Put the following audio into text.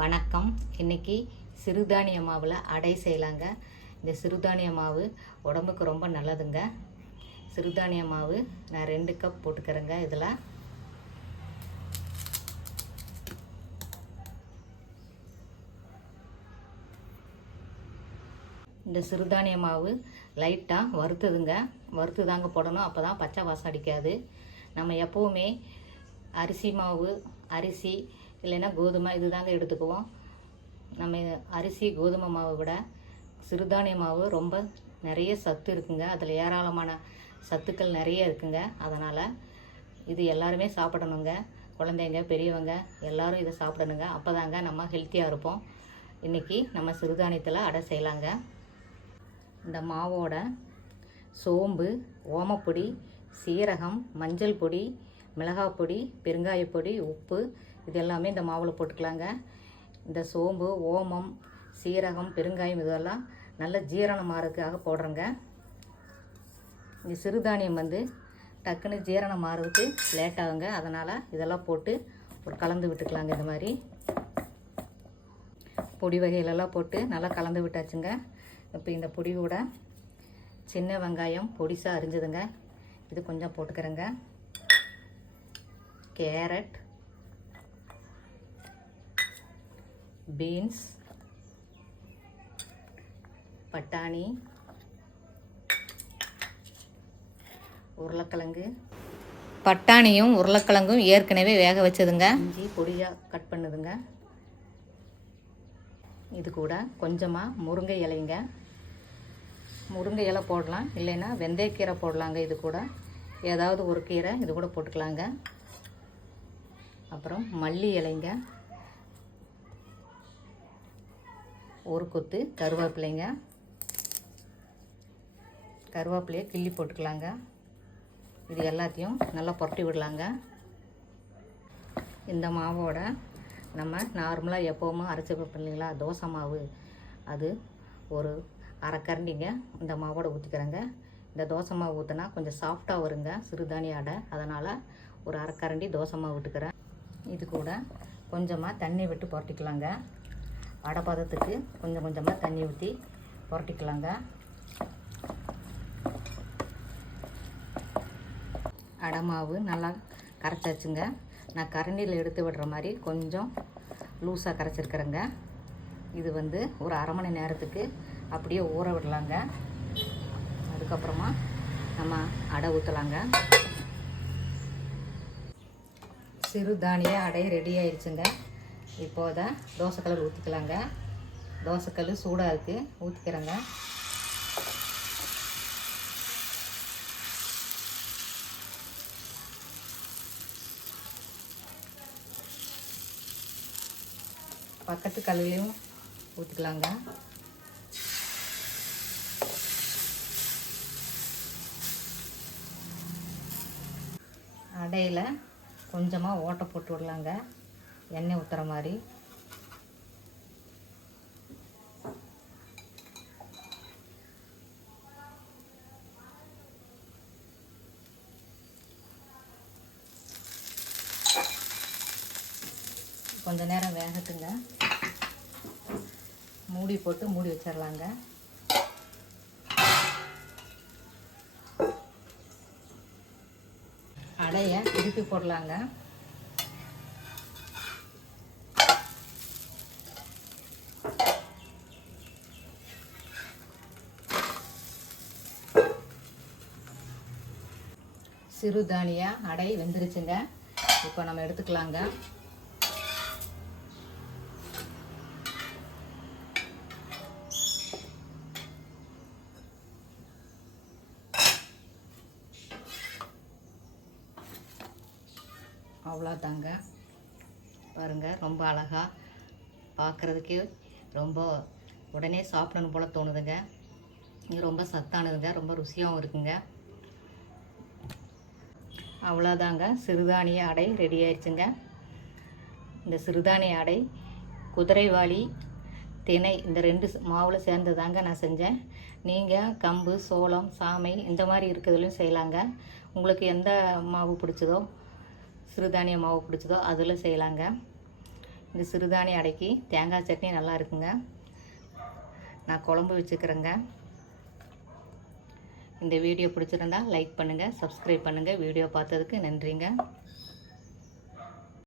வணக்கம். இன்றைக்கி சிறுதானிய மாவில் அடை செய்யலாங்க. இந்த சிறுதானிய மாவு உடம்புக்கு ரொம்ப நல்லதுங்க. சிறுதானிய மாவு நான் 2 கப் போட்டுக்கிறேங்க. இதில் இந்த சிறுதானிய மாவு லைட்டாக வறுத்து தாங்க போடணும். அப்போ தான் பச்சை வாசம் அடிக்காது. நம்ம எப்போவுமே அரிசி மாவு, அரிசி இல்லைன்னா கோதுமை இது தாங்க எடுத்துக்குவோம். நம்ம அரிசி கோதுமை மாவை விட சிறுதானிய மாவு ரொம்ப நிறைய சத்து இருக்குங்க. அதில் ஏராளமான சத்துக்கள் நிறைய இருக்குங்க. அதனால் இது எல்லாருமே சாப்பிடணுங்க. குழந்தைங்க, பெரியவங்க எல்லோரும் இதை சாப்பிடணுங்க. அப்போ தாங்க நம்ம ஹெல்த்தியாக இருப்போம். இன்றைக்கி நம்ம சிறுதானியத்தில் அடை செய்யலாங்க. இந்த மாவோட சோம்பு, ஓமப்பொடி, சீரகம், மஞ்சள் பொடி, மிளகாய் பொடி, பெருங்காயப்பொடி, உப்பு இது எல்லாமே இந்த மாவில் போட்டுக்கலாங்க. இந்த சோம்பு, ஓமம், சீரகம், பெருங்காயம் இதெல்லாம் நல்ல ஜீரணம் ஆகிறதுக்காக போடுறேங்க. இந்த சிறுதானியம் டக்குன்னு ஜீரணம் ஆகிறதுக்கு லேட் ஆகுங்க. அதனால் இதெல்லாம் போட்டு ஒரு கலந்து விட்டுக்கலாங்க. இந்த மாதிரி பொடி வகைகளெல்லாம் போட்டு நல்லா கலந்து விட்டாச்சுங்க. இப்போ இந்த பொடியோட சின்ன வெங்காயம் பொடிசாக அரிஞ்சதுங்க, இது கொஞ்சம் போட்டுக்கிறேங்க. கேரட், பீன்ஸ், பட்டாணி, உருளைக்கிழங்கு. பட்டாணியும் உருளைக்கிழங்கும் ஏற்கனவே வேக வச்சதுங்க. இஞ்சி பொடியாக கட் பண்ணுதுங்க. இது கூட கொஞ்சமாக முருங்கை இலைங்க. முருங்கை இலை போடலாம், இல்லைன்னா வெந்தயக்கீரை போடலாங்க. இது கூட ஏதாவது ஒரு கீரை இது கூட போட்டுக்கலாங்க. அப்புறம் மல்லி இலைங்க, ஒரு கொத்து கருவேப்பிலைங்க. கருவேப்பிலையை கிள்ளி போட்டுக்கலாங்க. இது எல்லாத்தையும் நல்லா புரட்டி விடலாங்க. இந்த மாவோட நம்ம நார்மலாக எப்போவுமே அரைச்சி வைப்போம் இல்லைங்களா, தோசை மாவு, அது ஒரு அரை கரண்டிங்க இந்த மாவோட ஊற்றிக்கிறேங்க. இந்த தோசை மாவு ஊற்றினா கொஞ்சம் சாஃப்டாக வருங்க சிறுதானிய அடை. அதனால் ஒரு அரை கரண்டி தோசை மாவு விட்டுக்கிறேன். இது கூட கொஞ்சமாக தண்ணி விட்டு புரட்டிக்கலாங்க. அடை பதத்துக்கு கொஞ்சம் கொஞ்சமாக தண்ணி ஊற்றி புரட்டிக்கலாங்க. அடை மாவு நல்லா கரைச்சாச்சுங்க. நான் கரண்டியில் எடுத்து விடுற மாதிரி கொஞ்சம் லூஸாக கரைச்சிருக்கிறேங்க. இது ஒரு அரை மணி நேரத்துக்கு அப்படியே ஊற விடலாங்க. அதுக்கப்புறமா நம்ம அடை ஊற்றலாங்க. சிறுதானிய அடை ரெடி ஆயிடுச்சுங்க. இப்போதை தோசைக்கல் ஊற்றிக்கலாங்க. தோசைக்கல் சூடாக இருக்குது, ஊற்றிக்கிறேங்க. பக்கத்து கல்லையும் ஊற்றிக்கலாங்க. அடையில் கொஞ்சமாக ஓட்டை போட்டு விடலாங்க, எண்ணெய் ஊற்றுற மாதிரி. கொஞ்ச நேரம் வேகட்டுங்க. மூடி போட்டு மூடி வச்சிடலாங்க. அடையை திருப்பி போடலாங்க. சிறுதானிய அடை வெந்துருச்சுங்க. இப்போ நம்ம எடுத்துக்கலாங்க. அவ்வளோதாங்க. பாருங்கள், ரொம்ப அழகாக பார்க்குறதுக்கு ரொம்ப உடனே சாப்பிடணும் போல் தோணுதுங்க. இது ரொம்ப சத்தானதுங்க, ரொம்ப ருசியாகவும் இருக்குங்க. அவ்வளோதாங்க, சிறுதானிய அடை ரெடி ஆயிடுச்சுங்க. இந்த சிறுதானிய அடை குதிரைவாலி, திணை இந்த 2 மாவில் சேர்ந்து தாங்க நான் செஞ்சேன். நீங்கள் கம்பு, சோளம், சாமை இந்த மாதிரி இருக்கிறதுலையும் செய்யலாங்க. உங்களுக்கு எந்த மாவு பிடிச்சதோ, சிறுதானிய மாவு பிடிச்சதோ அதில் செய்யலாங்க. இந்த சிறுதானிய அடைக்கு தேங்காய் சட்னி நல்லா இருக்குங்க. நான் குழம்பு வச்சுக்கிறேங்க. இந்த வீடியோ பிடிச்சிருந்தா லைக் பண்ணுங்கள், சப்ஸ்கிரைப் பண்ணுங்கள். வீடியோ பார்த்ததுக்கு நன்றிங்க.